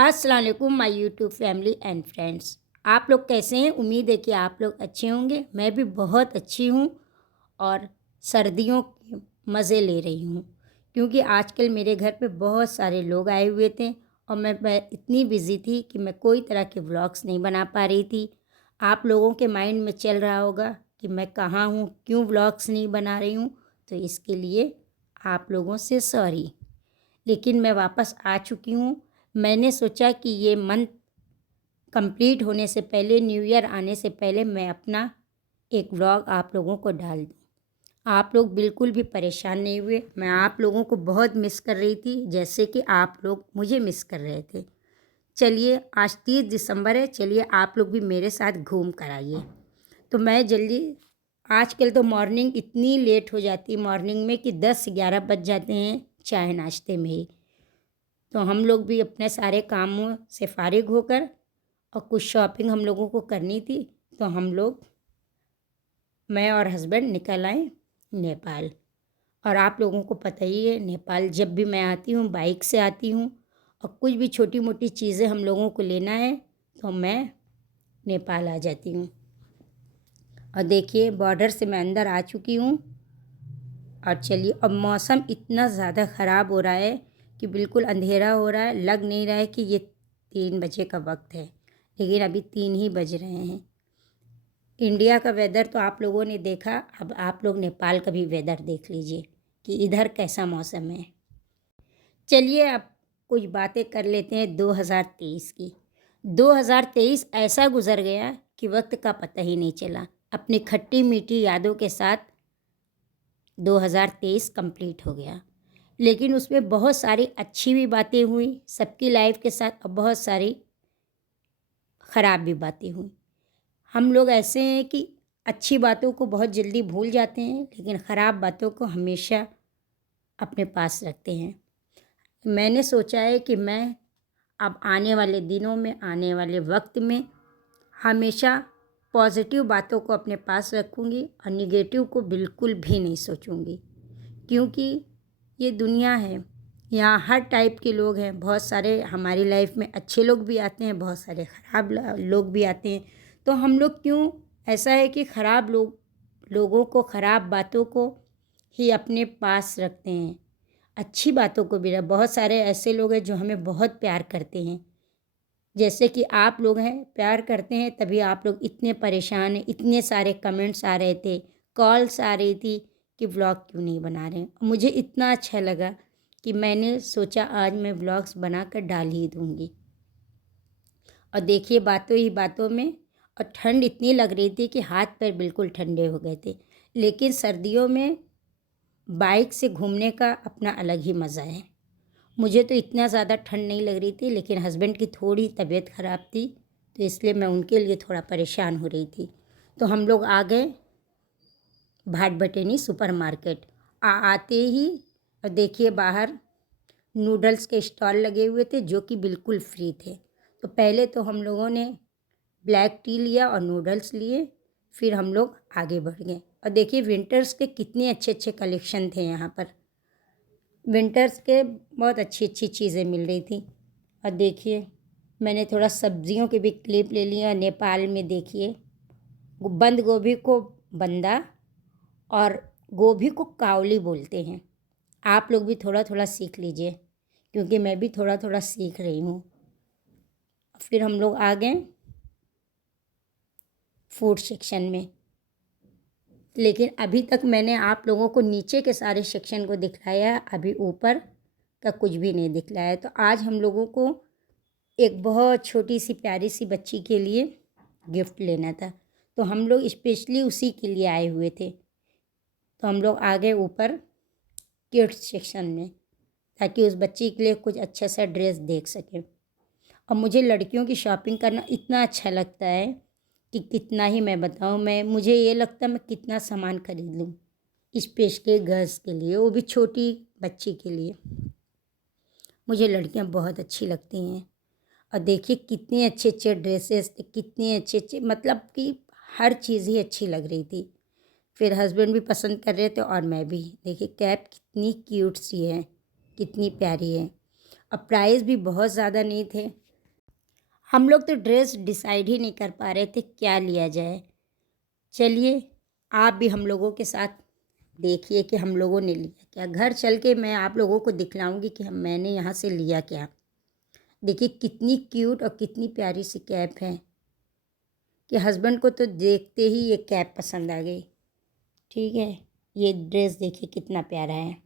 अस्सलाम वालेकुम my YouTube family and friends. आप लोग कैसे हैं? उम्मीद है कि आप लोग अच्छे होंगे। मैं भी बहुत अच्छी हूँ और सर्दियों के मज़े ले रही हूँ, क्योंकि आजकल मेरे घर पे बहुत सारे लोग आए हुए थे और मैं इतनी बिज़ी थी कि मैं कोई तरह के व्लॉग्स नहीं बना पा रही थी। आप लोगों के माइंड में चल रहा होगा कि मैं कहाँ हूँ, क्यों व्लॉग्स नहीं बना रही हूँ, तो इसके लिए आप लोगों से सॉरी। लेकिन मैं वापस आ चुकी हूँ। मैंने सोचा कि ये मंथ कंप्लीट होने से पहले, न्यू ईयर आने से पहले मैं अपना एक व्लॉग आप लोगों को डाल दूँ। आप लोग बिल्कुल भी परेशान नहीं हुए। मैं आप लोगों को बहुत मिस कर रही थी, जैसे कि आप लोग मुझे मिस कर रहे थे। चलिए, आज 30 दिसंबर है, चलिए आप लोग भी मेरे साथ घूम कर आइए। तो मैं जल्दी, आजकल तो मॉर्निंग इतनी लेट हो जाती है मॉर्निंग में कि 10-11 बज जाते हैं चाय नाश्ते में ही। तो हम लोग भी अपने सारे कामों से फ़ारिग होकर, और कुछ शॉपिंग हम लोगों को करनी थी, तो हम लोग, मैं और हस्बैंड निकल आए नेपाल। और आप लोगों को पता ही है, नेपाल जब भी मैं आती हूँ बाइक से आती हूँ, और कुछ भी छोटी मोटी चीज़ें हम लोगों को लेना है तो मैं नेपाल आ जाती हूँ। और देखिए, बॉर्डर से मैं अंदर आ चुकी हूँ। और चलिए, अब मौसम इतना ज़्यादा ख़राब हो रहा है कि बिल्कुल अंधेरा हो रहा है, लग नहीं रहा है कि ये 3 बजे का वक्त है, लेकिन अभी 3 ही बज रहे हैं। इंडिया का वेदर तो आप लोगों ने देखा, अब आप लोग नेपाल का भी वेदर देख लीजिए कि इधर कैसा मौसम है। चलिए, अब कुछ बातें कर लेते हैं 2023 की। 2023 ऐसा गुजर गया कि वक्त का पता ही नहीं चला। अपनी खट्टी मीठी यादों के साथ 2023 कंप्लीट हो गया, लेकिन उसमें बहुत सारी अच्छी भी बातें हुई सबकी लाइफ के साथ, और बहुत सारी ख़राब भी बातें हुई। हम लोग ऐसे हैं कि अच्छी बातों को बहुत जल्दी भूल जाते हैं, लेकिन ख़राब बातों को हमेशा अपने पास रखते हैं। मैंने सोचा है कि मैं अब आने वाले दिनों में, आने वाले वक्त में हमेशा पॉजिटिव बातों को अपने पास रखूँगी और निगेटिव को बिल्कुल भी नहीं सोचूँगी, क्योंकि ये दुनिया है, यहाँ हर टाइप के लोग हैं। बहुत सारे हमारी लाइफ में अच्छे लोग भी आते हैं, बहुत सारे ख़राब लोग भी आते हैं। तो हम लोग क्यों, ऐसा है कि ख़राब लोगों को, ख़राब बातों को ही अपने पास रखते हैं, अच्छी बातों को भी। बहुत सारे ऐसे लोग हैं जो हमें बहुत प्यार करते हैं, जैसे कि आप लोग हैं, प्यार करते हैं, तभी आप लोग इतने परेशान हैं। इतने सारे कमेंट्स आ रहे थे, कॉल्स आ रही थी कि व्लॉग क्यों नहीं बना रहे हैं। मुझे इतना अच्छा लगा कि मैंने सोचा आज मैं व्लॉग्स बनाकर डाल ही दूँगी। और देखिए, बातों ही बातों में, और ठंड इतनी लग रही थी कि हाथ पैर बिल्कुल ठंडे हो गए थे। लेकिन सर्दियों में बाइक से घूमने का अपना अलग ही मज़ा है। मुझे तो इतना ज़्यादा ठंड नहीं लग रही थी, लेकिन हस्बैंड की थोड़ी तबीयत ख़राब थी, तो इसलिए मैं उनके लिए थोड़ा परेशान हो रही थी। तो हम लोग आ गए भाट बटेनी सुपर मार्केट। आते ही, और देखिए बाहर नूडल्स के स्टॉल लगे हुए थे जो कि बिल्कुल फ्री थे। तो पहले तो हम लोगों ने ब्लैक टी लिया और नूडल्स लिए, फिर हम लोग आगे बढ़ गए। और देखिए, विंटर्स के कितने अच्छे अच्छे कलेक्शन थे यहाँ पर। विंटर्स के बहुत अच्छी अच्छी चीज़ें मिल रही थी। और देखिए, मैंने थोड़ा सब्जियों के भी क्लिप ले लिया। नेपाल में देखिए, बंद गोभी को बंदा और गोभी को कावली बोलते हैं। आप लोग भी थोड़ा थोड़ा सीख लीजिए, क्योंकि मैं भी थोड़ा थोड़ा सीख रही हूँ। फिर हम लोग आ गए फूड सेक्शन में, लेकिन अभी तक मैंने आप लोगों को नीचे के सारे सेक्शन को दिखलाया, अभी ऊपर का कुछ भी नहीं दिखलाया। तो आज हम लोगों को एक बहुत छोटी सी प्यारी सी बच्ची के लिए गिफ्ट लेना था, तो हम लोग स्पेशली उसी के लिए आए हुए थे। तो हम लोग आ गए ऊपर किड्स सेक्शन में, ताकि उस बच्ची के लिए कुछ अच्छा सा ड्रेस देख सकें। और मुझे लड़कियों की शॉपिंग करना इतना अच्छा लगता है कि कितना ही मैं बताऊँ। मुझे ये लगता है मैं कितना सामान खरीद लूँ स्पेशली गर्ल्स के लिए, वो भी छोटी बच्ची के लिए। मुझे लड़कियाँ बहुत अच्छी लगती हैं। और देखिए, कितने अच्छे अच्छे ड्रेसेस थे, कितने अच्छे अच्छे, मतलब कि हर चीज़ ही अच्छी लग रही थी। फिर हस्बैंड भी पसंद कर रहे थे और मैं भी। देखिए, कैप कितनी क्यूट सी है, कितनी प्यारी है। और प्राइस भी बहुत ज़्यादा नहीं थे, हम लोग तो ड्रेस डिसाइड ही नहीं कर पा रहे थे क्या लिया जाए। चलिए आप भी हम लोगों के साथ देखिए कि हम लोगों ने लिया क्या। घर चल के मैं आप लोगों को दिखलाऊंगी कि मैंने यहाँ से लिया क्या। देखिए कितनी क्यूट और कितनी प्यारी सी कैप है कि हस्बैंड को तो देखते ही ये कैप पसंद आ गई। ठीक है, ये ड्रेस देखिए कितना प्यारा है।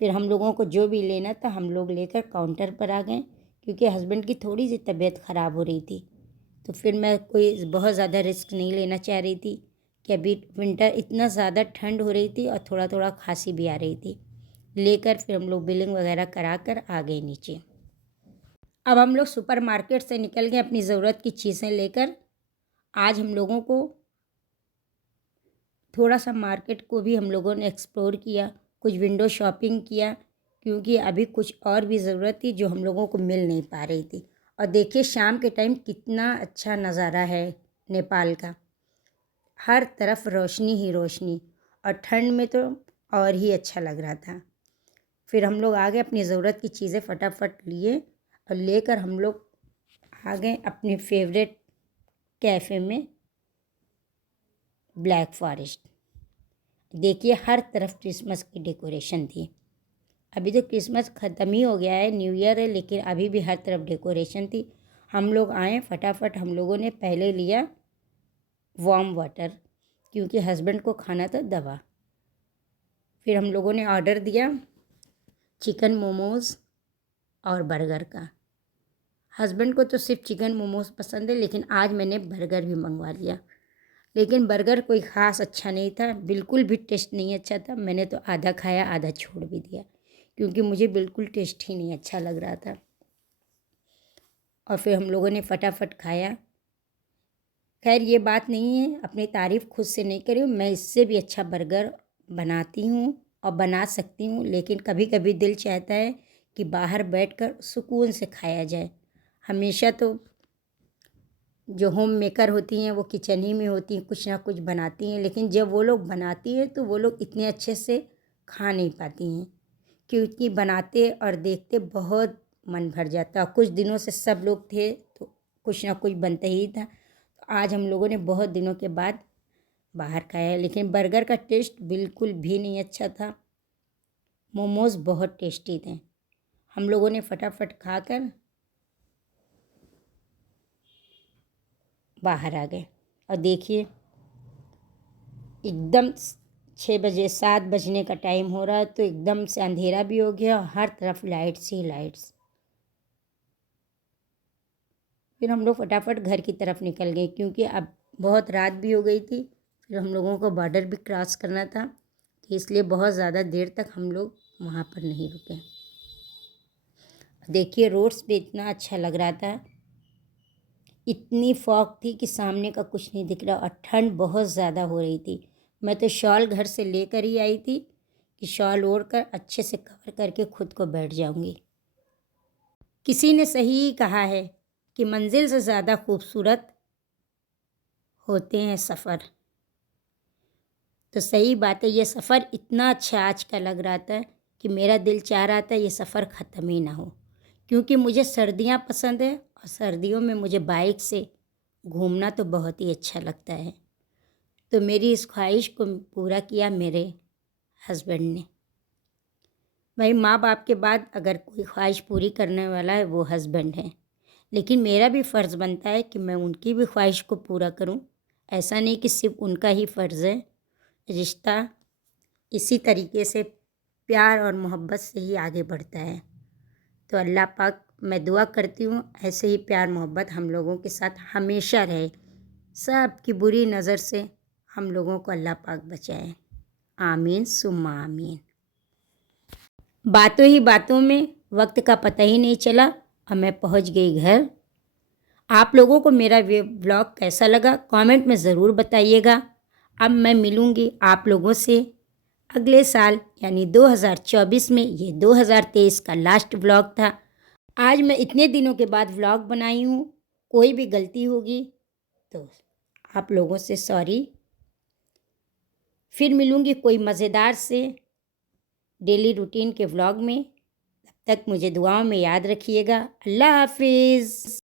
फिर हम लोगों को जो भी लेना था हम लोग लेकर काउंटर पर आ गए, क्योंकि हस्बैंड की थोड़ी सी तबीयत ख़राब हो रही थी। तो फिर मैं कोई बहुत ज़्यादा रिस्क नहीं लेना चाह रही थी कि अभी विंटर इतना ज़्यादा ठंड हो रही थी और थोड़ा थोड़ा खांसी भी आ रही थी। लेकर फिर हम लोग बिलिंग वगैरह करा कर आ गए नीचे। अब हम लोग सुपर मार्केट से निकल गए अपनी ज़रूरत की चीज़ें लेकर। आज हम लोगों को थोड़ा सा मार्केट को भी हम लोगों ने एक्सप्लोर किया, कुछ विंडो शॉपिंग किया, क्योंकि अभी कुछ और भी ज़रूरत थी जो हम लोगों को मिल नहीं पा रही थी। और देखिए शाम के टाइम कितना अच्छा नज़ारा है नेपाल का, हर तरफ रोशनी ही रोशनी, और ठंड में तो और ही अच्छा लग रहा था। फिर हम लोग आ गए, अपनी ज़रूरत की चीज़ें फटाफट लिए और लेकर हम लोग आ गए अपने फेवरेट कैफ़े में, ब्लैक फॉरेस्ट। देखिए हर तरफ क्रिसमस की डेकोरेशन थी। अभी तो क्रिसमस ख़त्म ही हो गया है, न्यू ईयर है, लेकिन अभी भी हर तरफ डेकोरेशन थी। हम लोग आए फटाफट, हम लोगों ने पहले लिया वार्म वाटर, क्योंकि हस्बैंड को खाना था दवा। फिर हम लोगों ने ऑर्डर दिया चिकन मोमोज़ और बर्गर का। हस्बैंड को तो सिर्फ चिकन मोमोज़ पसंद है, लेकिन आज मैंने बर्गर भी मंगवा लिया। लेकिन बर्गर कोई ख़ास अच्छा नहीं था, बिल्कुल भी टेस्ट नहीं अच्छा था। मैंने तो आधा खाया आधा छोड़ भी दिया, क्योंकि मुझे बिल्कुल टेस्ट ही नहीं अच्छा लग रहा था। और फिर हम लोगों ने फटाफट खाया। खैर ये बात नहीं है, अपनी तारीफ़ खुद से नहीं करी हूँ, मैं इससे भी अच्छा बर्गर बनाती हूँ और बना सकती हूँ, लेकिन कभी कभी दिल चाहता है कि बाहर बैठकर सुकून से खाया जाए। हमेशा तो जो होम मेकर होती हैं वो किचन ही में होती हैं, कुछ ना कुछ बनाती हैं, लेकिन जब वो लोग बनाती हैं तो वो लोग इतने अच्छे से खा नहीं पाती हैं, क्योंकि बनाते और देखते बहुत मन भर जाता। कुछ दिनों से सब लोग थे तो कुछ ना कुछ बनता ही था। तो आज हम लोगों ने बहुत दिनों के बाद बाहर खाया, लेकिन बर्गर का टेस्ट बिल्कुल भी नहीं अच्छा था। मोमोज़ बहुत टेस्टी थे। हम लोगों ने फटाफट खाकर बाहर आ गए। और देखिए एकदम 6 बजे 7 बजने का टाइम हो रहा है, तो एकदम से अंधेरा भी हो गया और हर तरफ लाइट्स ही लाइट्स। फिर हम लोग फटाफट घर की तरफ निकल गए, क्योंकि अब बहुत रात भी हो गई थी। फिर हम लोगों को बॉर्डर भी क्रॉस करना था, तो इसलिए बहुत ज़्यादा देर तक हम लोग वहाँ पर नहीं रुके। देखिए रोड्स पे इतना अच्छा लग रहा था, इतनी फॉग थी कि सामने का कुछ नहीं दिख रहा, और ठंड बहुत ज़्यादा हो रही थी। मैं तो शॉल घर से लेकर ही आई थी कि शॉल ओढ़ कर अच्छे से कवर करके खुद को बैठ जाऊंगी। किसी ने सही ही कहा है कि मंजिल से ज़्यादा खूबसूरत होते हैं सफ़र। तो सही बात है, ये सफ़र इतना अच्छा आज का लग रहा था कि मेरा दिल चाह रहा था ये सफ़र ख़त्म ही ना हो, क्योंकि मुझे सर्दियाँ पसंद है और सर्दियों में मुझे बाइक से घूमना तो बहुत ही अच्छा लगता है। तो मेरी इस ख्वाहिश को पूरा किया मेरे हस्बैंड ने। भाई माँ बाप के बाद अगर कोई ख्वाहिश पूरी करने वाला है वो हस्बैंड है, लेकिन मेरा भी फ़र्ज़ बनता है कि मैं उनकी भी ख्वाहिश को पूरा करूं। ऐसा नहीं कि सिर्फ उनका ही फ़र्ज़ है। रिश्ता इसी तरीके से प्यार और मोहब्बत से ही आगे बढ़ता है। तो अल्लाह पाक, मैं दुआ करती हूँ ऐसे ही प्यार मोहब्बत हम लोगों के साथ हमेशा रहे। सब की बुरी नज़र से हम लोगों को अल्लाह पाक बचाए। आमीन सुम्मा आमीन। बातों ही बातों में वक्त का पता ही नहीं चला और मैं पहुंच गई घर। आप लोगों को मेरा व्लॉग कैसा लगा कमेंट में ज़रूर बताइएगा। अब मैं मिलूँगी आप लोगों से अगले साल, यानी 2024 में। ये 2023 का लास्ट व्लॉग था। आज मैं इतने दिनों के बाद व्लॉग बनाई हूँ, कोई भी गलती होगी तो आप लोगों से सॉरी। फिर मिलूँगी कोई मज़ेदार से डेली रूटीन के व्लॉग में। तब तक मुझे दुआओं में याद रखिएगा। अल्लाह हाफिज़।